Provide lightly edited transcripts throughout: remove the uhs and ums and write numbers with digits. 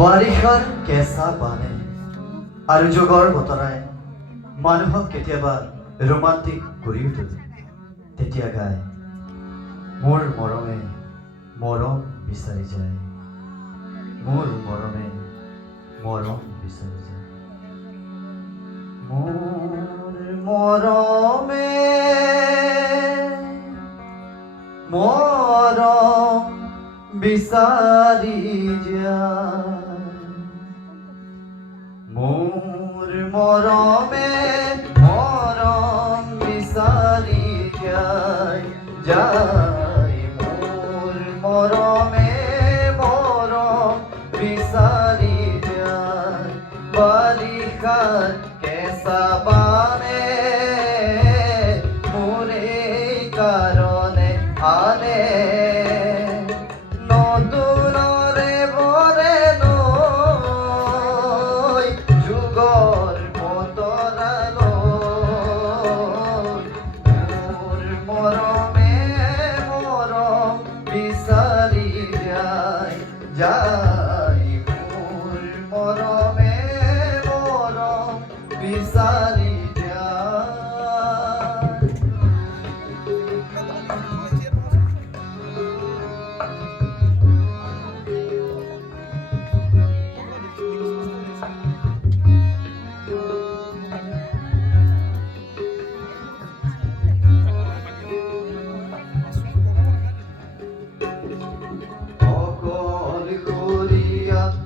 বাৰিষাৰ কেঁচা বানে আৰু যুগৰ বতৰাই মানুহক কেতিয়াবা ৰোমান্টিক কৰি তোলে। তেতিয়া গায়, মোৰ মৰমে মৰম বিচাৰি যায়, মোৰ মৰমে মৰম বিচাৰি যায়, মোৰ মৰমে মৰম বিচাৰি যায়, মোৰ মৰমে মৰম বিচাৰি যায়, মোৰ মৰমে মৰম বিচাৰি যায়। বাৰিষাৰ কেঁচা বানে মোৰ এই কাৰণে আনে, নতুনৰে বৰে লৈ যুগৰ বতৰালৈ, মোৰ মৰমে মৰম বিচাৰি যায়, মোৰ মৰমে মৰম বিচাৰি যায়।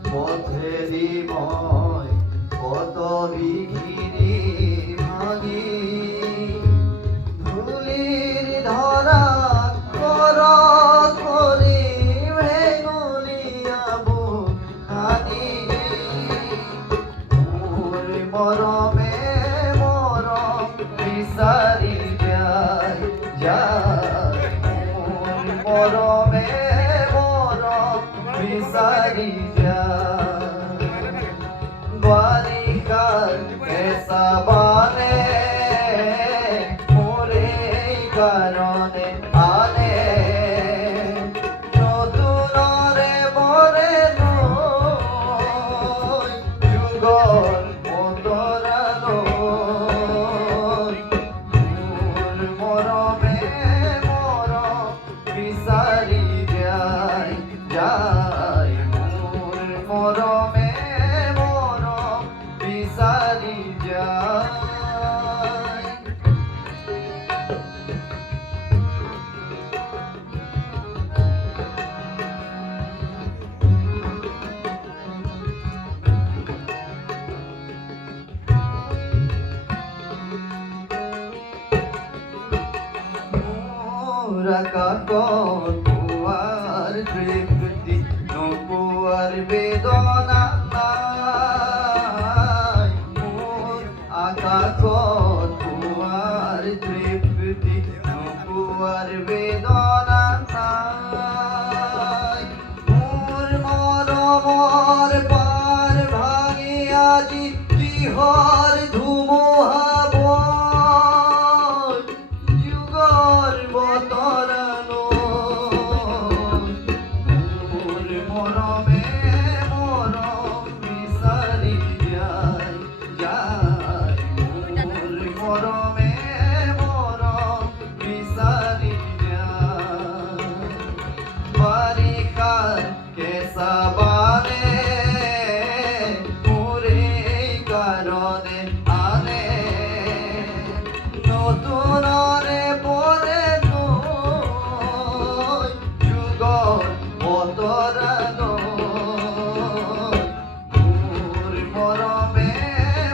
পথেদি মই কত বিঘিনি ভাঙি, ধূলিৰ ধৰা কৰ কৰি ভেঙুলিয়াবো হানি, মোৰ মৰমে মৰম বিচাৰি যায়, মোৰ মৰমে মৰম বিচাৰি যায়। বাৰিষাৰ কেঁচা বানে মোৰ এই কাৰণে আনে, নতুনৰে বৰে লৈ যুগৰ বতৰালৈ, মোৰ মৰমে মৰম বিচাৰি যায়, মোৰ মৰমে মৰম বিচাৰি যায়। মোৰ আকাশত পোৱাৰ তৃপ্তি নোপোৱাৰ বেদনা নাই, মোৰ আকাশত পোৱাৰ তৃপ্তি নোপোৱাৰ বেদনা নাই, মোৰ মৰমৰ পাৰ ভাঙি আজি কিহৰ ধুমুহা বয়, যুগৰ বতৰালৈ, মোৰ মৰমে মৰম বিচাৰি যায়, মোৰ মৰমে মৰম বিচাৰি যায়। বাৰিষাৰ কেঁচা বানে মোৰ এই কাৰণে আনে, নতুনৰে বৰে লৈ যুগৰ বতৰালৈ, মোৰ মৰমে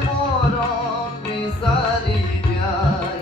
মৰম বিচাৰি যায়,